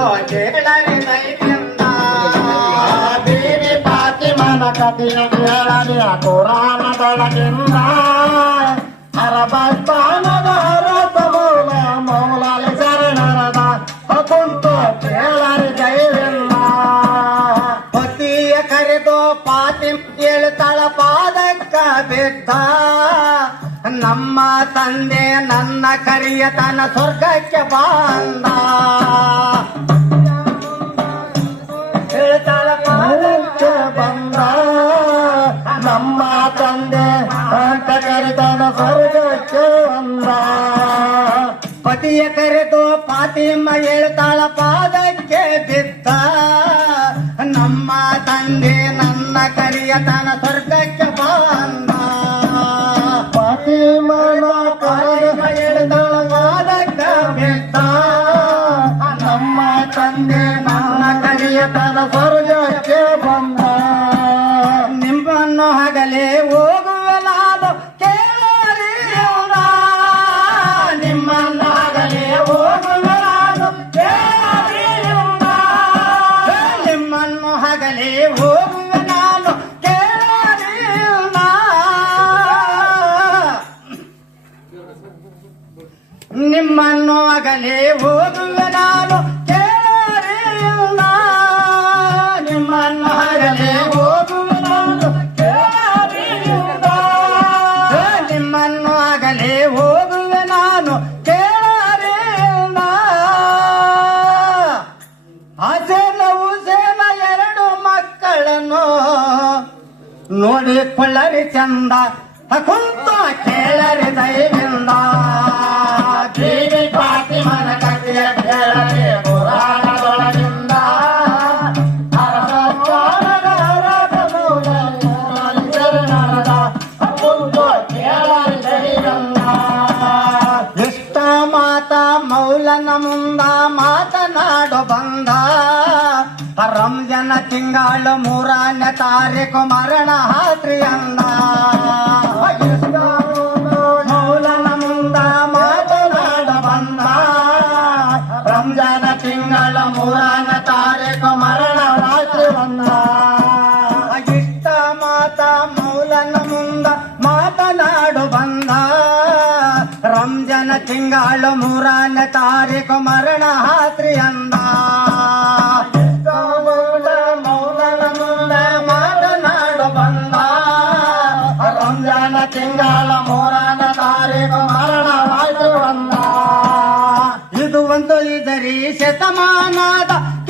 ಕೇಳರಿ ದೈವಿಂದ ದೇವಿ ಫಾತಿಮನ ಕಥೆಯ ಕೇಳಲಿ ಕುರಾನದೊಳಗಿಂದ ಅರಬಸ್ಥಾನದ ಅರಸ ಮೂಲ ಮೌಲಾಲಿ ಶರಣರದ ಕುಂತು ಕೇಳರಿ ದೈವಿಲ್ಲ ಪತಿಯ ಕರೆದು ಪಾತಿ ಕೇಳ್ತಾಳ ಪಾದಕ್ಕ ಬಿದ್ದ ನಮ್ಮ ತಂದೆ ನನ್ನ ಕರಿಯತನ ಸ್ವರ್ಗಕ್ಕೆ ಬಂದ ಅಂತ ಕರಿತನ ಸ್ವರ್ಗಕ್ಕೆ ಬಂದ ಪತಿಯ ಕರೆದು ಪಾತಿಮ್ಮ ಹೇಳ್ತಾಳ ಪಾದಕ್ಕೆ ಬಿದ್ದ ನಮ್ಮ ತಂದೆ ನನ್ನ ಕರಿಯತನ ಸ್ವರ್ಗಕ್ಕೆ ಬಂದ ಫಾತಿಮನ ಕರೆದ ಹೇಳ್ತಾಳ ಪಾದಕ್ಕೆ ಬಿದ್ದ ನಮ್ಮ ತಂದೆ ನನ್ನ ಕರಿಯತನ ಸ್ವರ್ಗಕ್ಕೆ ಬಂದ ನಿಮ್ಮನ್ನು ಅಗಲೇ ಹೋಗುವ ನಾನು ಕೇಳರಿಲ್ಲ ನಿಮ್ಮನ್ನು ಅಗಲೇ ಹೋಗುವ ನಾನು ಕೇಳರಿಲ್ಲ ನಿಮ್ಮನ್ನು ಅಗಲೇ ಹೋಗುವ ನಾನು ಕೇಳರಿಲ್ಲ ಹಸೇನ ಹುಸೇನ ಎರಡು ಮಕ್ಕಳನ್ನು ನೋಡಿಕೊಳ್ಳರಿ ಚಂದ ಕುಂತು ಕೇಳರಿ ದಯವಿಂದ ಮುಂದ ಮಾತನಾಡು ಬಂದ ರಂಜನ ತಿಂಗಳು ಮೂರನೇ ತಾರೀಕು ಮರಣ ಹಾತ್ರಿ ಅಂದ ರಂಜಾನ ತಿಂಗಳ ಮೂರನೇ ತಾರೀಕು ಮರಣ ರಾತ್ರಿ ಬಂದ ಇಷ್ಟ ಮಾತ ಮೌಲನ ಮುಂದ ಮಾತನಾಡು ಬಂದ ರಂಜಾನ ತಿಂಗಳು ಮೂರನೇ ತಾರೀಕು ಮರಣ ಹಾತ್ರಿ ಅಂದ ಮೌಲನ ಮುಂದ ಮಾತನಾಡು ಬಂದ ರಂಜಾನ ತಿಂಗಳ ಮೂರನೇ Canada